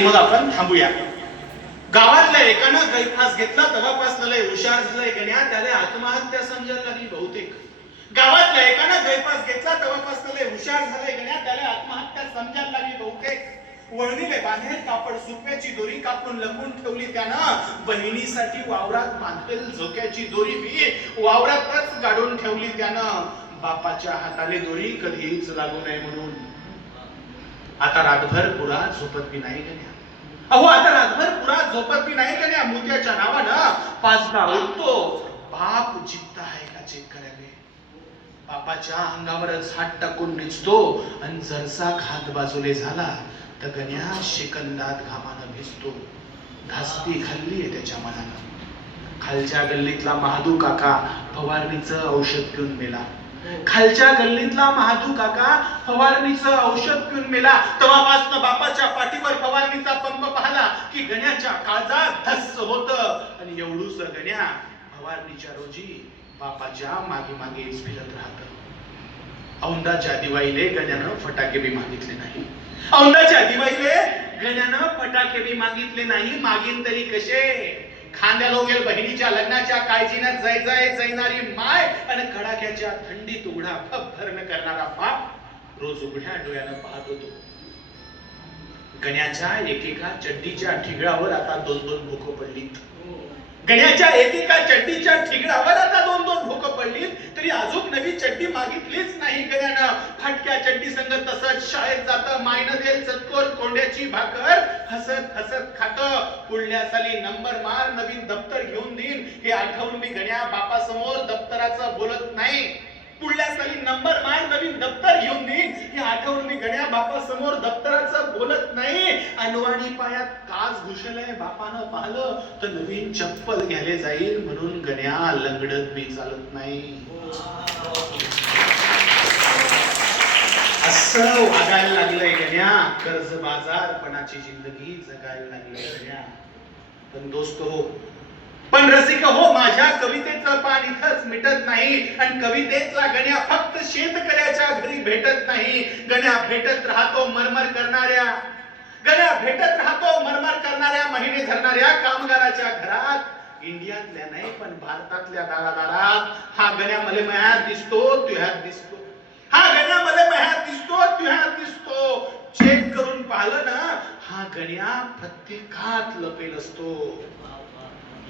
मग आपण थांबूया. गावातल्या एकानं गैरफास घेतला तेव्हापासून लय हुशार झालंय नाही त्याला आत्महत्या समजायला लागली बहुतेक. गावातल्या एकानं गैरफास घेतला तेव्हापासून लय हुशार झालंय नाही त्याला आत्महत्या समजायला लागली बहुतेक. वळणीले बांधेल कापड सुप्याची दोरी कापून लपून ठेवली त्यानं. बहिणीसाठी वावरात बांधेल झोक्याची दोरी बी वावरातच गाडून ठेवली त्यानं. बापाच्या हाताले दोरी कधीच लागू नये म्हणून. आता रातभर पुरा झोपत बी नाही गण्या अहो आता रातभर पुरा झोपत बी नाही गण्या मोत्याच्या नावानं? पाचदा उठतो. बाप जिद्द आहे का चेक करावे बापाच्या अंगावरच हात टाकून भिजतो आणि जरसा खात बाजूले झाला तर गण्या शिकंदात घामानं भिजतो. धास्ती खाल्ली आहे त्याच्या मनानं. खालच्या गल्लीतला महादू काका फवारणीचं औषध पिऊन मेला. खालच्या गल्लीतला महादू काका फवारणीचं औषध पिऊन मेला. तेव्हापासनं बापाच्या पाठीवर फवारणीचा पंप पाहला की गण्याच्या काळजात धस्स होत. आणि एवढूस गण्या फवारणीच्या रोजी बापाच्या मागे मागे फिरत राहत. औंदाच्या दिवाळीले गण्यानं फटाके बी मागितले नाही. औंदाच्या दिवाळीले गण्यानं फटाके बी मागितले नाही. मागीन तरी कसे खांद्याला उगेल बहिणीच्या लग्नाच्या काळजीनं जय जय जैनारी माय आणि कडाक्याच्या थंडीत उघडा भरण करणारा बाप रोज उघड्या डोळ्यानं पाहत होतो. गण्याच्या एकेका चड्डीच्या ठिगळावर आता दोन दोन भूक पडलीत. गण्याच्या एकेका चड्डीच्या ठिगळावर आता दोन दोन भूक पडली तरी अजून नवी चड्डी मागितलीच नाही गण्यानं. फाटक्या चड्डी संग तसंच शाळेत जात मायनं देल चतकोर कोंड्याची भाकर हसत हसत खा पुढल्या साली नंबर मार नवीन दप्तर घेऊन देईन. हे आठवून मी गण्या बापासमोर दप्तराचं बोलत नाही. पुढल्या साली नंबर मार नवीन दप्तर घेऊन देईन. हे आठवून मी गण्या बापासमोर दप्तराचं बोलत नाही. अनवाणी पायात काच घुसलंय बापानं पाहिलं तर नवीन चप्पल घ्यायला जाईल म्हणून गण्या लंगडत बी चालत नाही. असं वागायला लागलंय गण्या. कर्ज बाजारपणाची जिंदगी जगायला लागली गण्या. पण दोस्त हो पण रसिक हो माझ्या कवितेचं पान इथंच मिटत नाही. आणि कवितेचा गण्या फक्त शेतकऱ्याच्या घरी भेटत नाही. गण्या भेटत राहतो मरमर करणाऱ्या. गण्या भेटत राहतो मरमर करणाऱ्या महिने धरणाऱ्या कामगाराच्या घरात. इंडियातल्या नाही पण भारतातल्या दारादारात. हा गण्या मले मयात दिसतो तुह्यात दिसतो. हा गण्या मले मयात दिसतो तुह्यात दिसतो चेक करून पाहिलं ना कन्या प्रत्येकात लपेल असतो.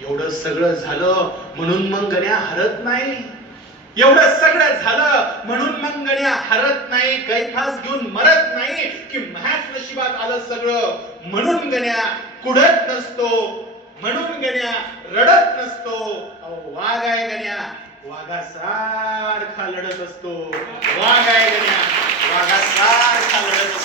एवढं सगळं झालं म्हणून मग गण्या हरत नाही. एवढं सगळं झालं म्हणून मग गण्या हरत नाही. कैफास घेऊन मरत नाही की माझ्याच नशिबात आलं सगळं. म्हणून गण्या कुडत नसतो. म्हणून गण्या रडत नसतो. अहो वाघ आहे गण्या. वाघासारखा लढत असतो. वाघ आहे गण्या. वाघासारखा लढत